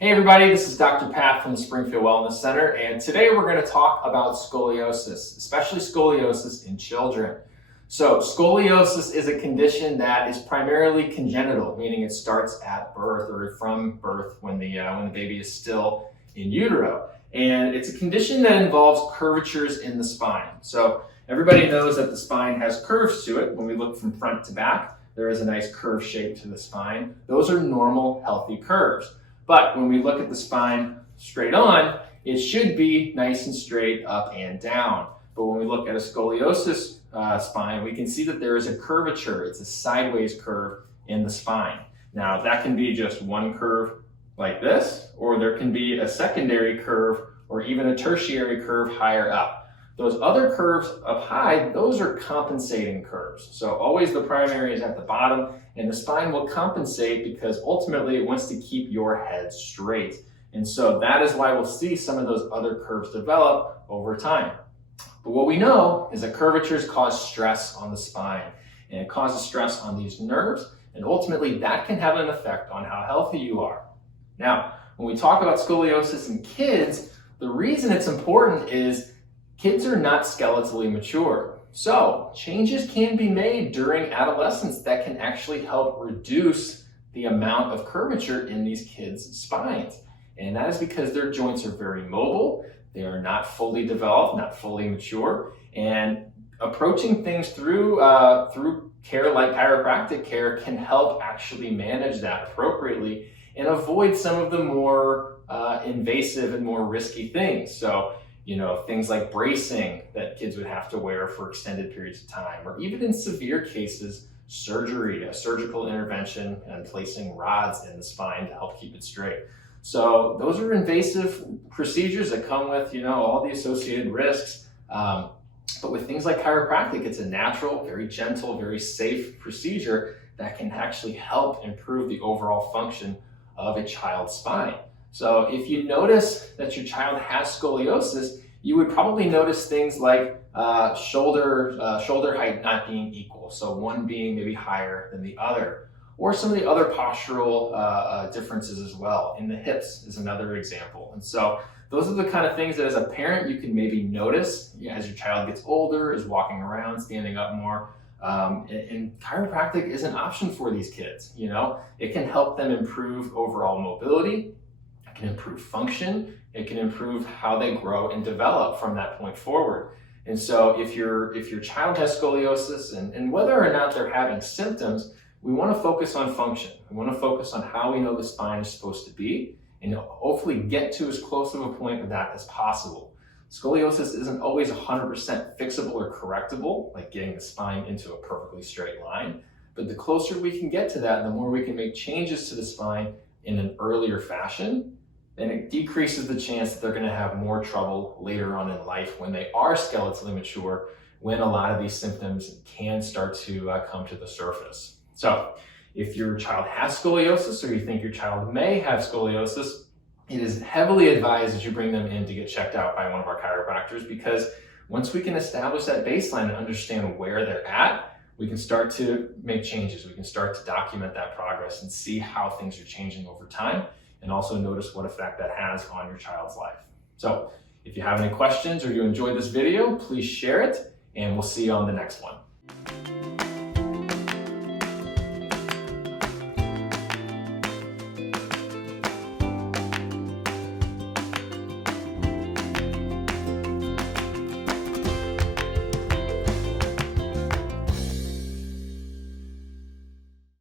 Hey everybody, this is Dr. Pat from the Springfield Wellness Center, and today we're going to talk about scoliosis, especially scoliosis in children. So scoliosis is a condition that is primarily congenital, meaning it starts at birth or from birth when the baby is still in utero. And it's a condition that involves curvatures in the spine. So everybody knows that the spine has curves to it. When we look from front to back, there is a nice curve shape to the spine. Those are normal, healthy curves. But when we look at the spine straight on, it should be nice and straight up and down. But when we look at a scoliosis spine, we can see that there is a curvature. It's a sideways curve in the spine. Now, that can be just one curve like this, or there can be a secondary curve or even a tertiary curve higher up. Those other curves up high, those are compensating curves. So always the primary is at the bottom, and the spine will compensate because ultimately it wants to keep your head straight. And so that is why we'll see some of those other curves develop over time. But what we know is that curvatures cause stress on the spine, and it causes stress on these nerves, and ultimately that can have an effect on how healthy you are. Now, when we talk about scoliosis in kids, the reason it's important is kids are not skeletally mature. So changes can be made during adolescence that can actually help reduce the amount of curvature in these kids' spines. And that is because their joints are very mobile. They are not fully developed, not fully mature. And approaching things through care like chiropractic care can help actually manage that appropriately and avoid some of the more invasive and more risky things. So, things like bracing that kids would have to wear for extended periods of time, or even in severe cases, surgery, a surgical intervention and placing rods in the spine to help keep it straight. So those are invasive procedures that come with, all the associated risks. But with things like chiropractic, it's a natural, very gentle, very safe procedure that can actually help improve the overall function of a child's spine. So if you notice that your child has scoliosis, you would probably notice things like shoulder height not being equal, so one being maybe higher than the other, or some of the other postural differences as well. In the hips is another example. And so those are the kind of things that as a parent you can maybe notice as your child gets older, is walking around, standing up more. And chiropractic is an option for these kids. It can help them improve overall mobility. It can improve function. It can improve how they grow and develop from that point forward. And so if your child has scoliosis, and whether or not they're having symptoms, we want to focus on function. We want to focus on how we know the spine is supposed to be, and hopefully get to as close of a point of that as possible. Scoliosis isn't always 100% fixable or correctable, like getting the spine into a perfectly straight line. But the closer we can get to that, the more we can make changes to the spine in an earlier fashion, then it decreases the chance that they're going to have more trouble later on in life when they are skeletally mature, when a lot of these symptoms can start to come to the surface. So if your child has scoliosis, or you think your child may have scoliosis, it is heavily advised that you bring them in to get checked out by one of our chiropractors, because once we can establish that baseline and understand where they're at, we can start to make changes. We can start to document that progress and see how things are changing over time, and also notice what effect that has on your child's life. So if you have any questions or you enjoyed this video, please share it, and we'll see you on the next one.